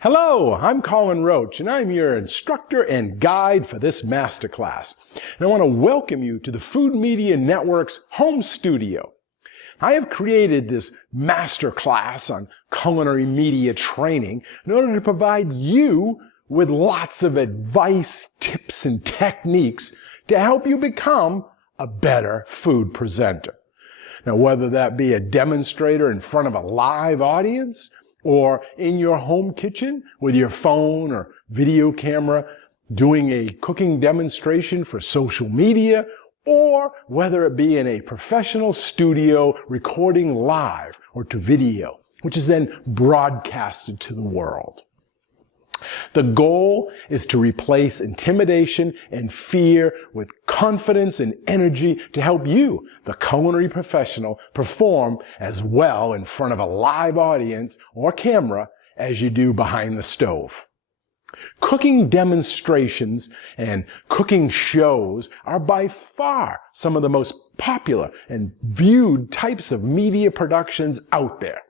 Hello, I'm Colin Roche, and I'm your instructor and guide for this masterclass. And I want to welcome you to the Food Media Network's home studio. I have created this masterclass on culinary media training in order to provide you with lots of advice, tips, and techniques to help you become a better food presenter. Now, whether that be a demonstrator in front of a live audience, or in your home kitchen with your phone or video camera doing a cooking demonstration for social media, or whether it be in a professional studio recording live or to video, which is then broadcasted to the world. The goal is to replace intimidation and fear with confidence and energy to help you, the culinary professional, perform as well in front of a live audience or camera as you do behind the stove. Cooking demonstrations and cooking shows are by far some of the most popular and viewed types of media productions out there.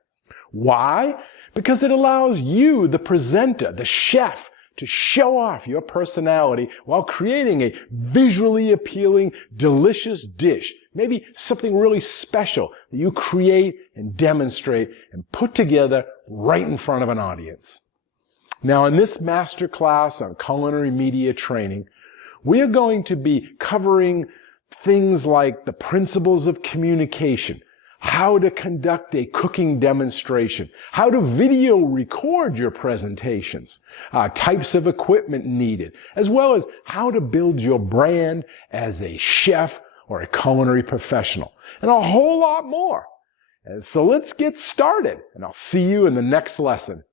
Why? Because it allows you, the presenter, the chef, to show off your personality while creating a visually appealing, delicious dish. Maybe something really special that you create and demonstrate and put together right in front of an audience. Now, in this masterclass on culinary media training, we are going to be covering things like the principles of communication, how to conduct a cooking demonstration, how to video record your presentations, types of equipment needed, as well as how to build your brand as a chef or a culinary professional, and a whole lot more. And so let's get started, and I'll see you in the next lesson.